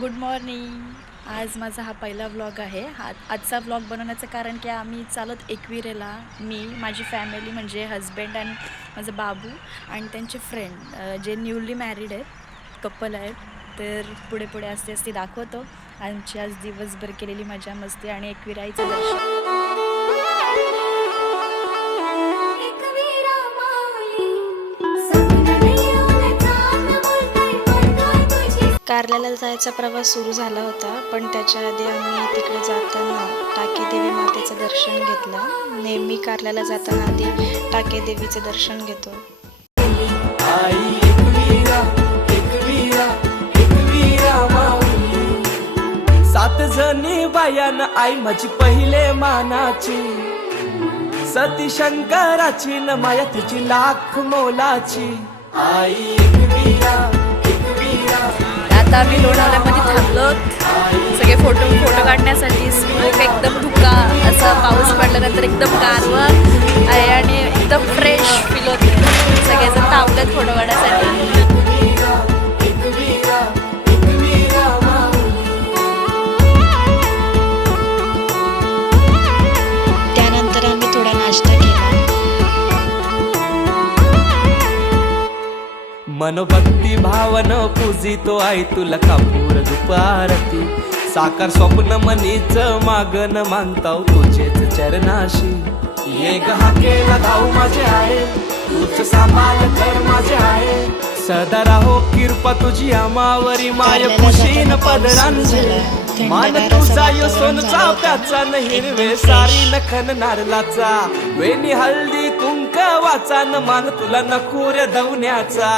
Good morning. आज माझा हा पहिला व्लॉग आहे. आजचा व्लॉग बनवण्याचं कारण की आम्ही चालत एकविरेला, मी, माझी फॅमिली म्हणजे हजबंड आणि माझं बाबू आणि त्यांचे फ्रेंड जे न्यूली मॅरिड आहेत, कपल आहेत. तर पुढे पुढे असते असते दाखवतो आमची आज दिवसभर केलेली मजा मस्ती आणि एकविराईचं दर्शन. कारल्याला जायचा प्रवास सुरू झाला होता, पण त्याच्या आधी आम्ही तिकडे जाताना टाकेदेवी मातेचं दर्शन घेतलं. नेहमी कारल्याला जाताना आधी टाकेदेवीचं दर्शन घेतो. सात जणी बायान आई माझी पहिले मानाची, सती शंकराची न माया तिची लाख मोलाची. आई आता आम्ही लोणावळ्यामध्ये थांबलो सगळे फोटो काढण्यासाठी. स्मोक एकदम धुका, असा पाऊस पडल्यानंतर एकदम गारवा आहे आणि एकदम फ्रेश फील होते. सगळेजण थांबलेत फोटो काढण्यासाठी. त्यानंतर आम्ही थोडा नाश्ता केला. मनोभक्ती भावन पूजितो आई तुला कापूर दुपारती. साकार स्वप्न मनीच मागन मानताव तुझेच चरणाशी. ये गहा केला धाऊ माझे आहे, तूच सांभाळ कर माझे आहे. सदा राहो कृपा तुझी आमावरी, माय कुशीन पदरांचे. मान तुझा यो सोनचा प्याचा न हिरवे सारी नखन नारलाचा. वेणी हळदी कुंक वाचा न मान तुला नखुर धवण्याचा.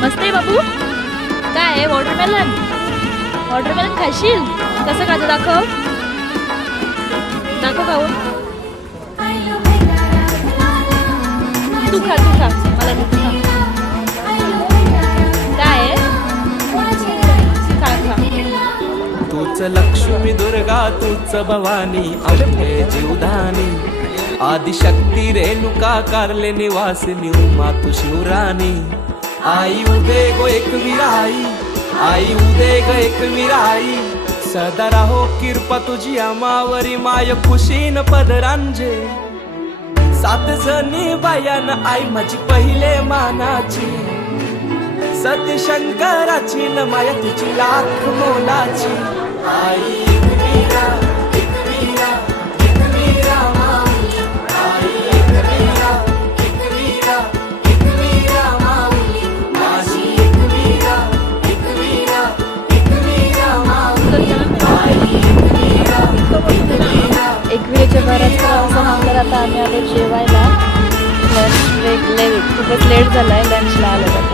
मस्त आहे बाबू. काय आहे? वॉटरमेलन. वॉटरमेलन खाशील? कसं खायचं? दाखव खाऊ. तू खा मला नको खा. काय आहे? खा. तूच लक्ष्मी दुर्गा तूच भवानी अवघे जीवधानी. आदिशक्ती रेणुका कारले निवासिनी उमा तू शिवराणी. आई उदे गो एकविराई, आई उदे ग एकविराई. सदा राहो कृपा तुझी आमावरी, माय कुशीन पदरांजे. सात जणी बायान आई माझी पहिले मानाची, सती शंकराची न माया तिची लाख मोलाची. आई एकविरा एकविरा एकविरा माऊली. आई एकविरा एकविरा एकविरा माऊली. माझी एकविरा एकविरा एकविरा माऊली. आई एकविरा एकविरा. एकविरेच्या बराच प्रवास नंतर आता आम्ही आलो जेवायला. लंच ब्रेक खूपच लेट झाला आहे. लंचला आलो.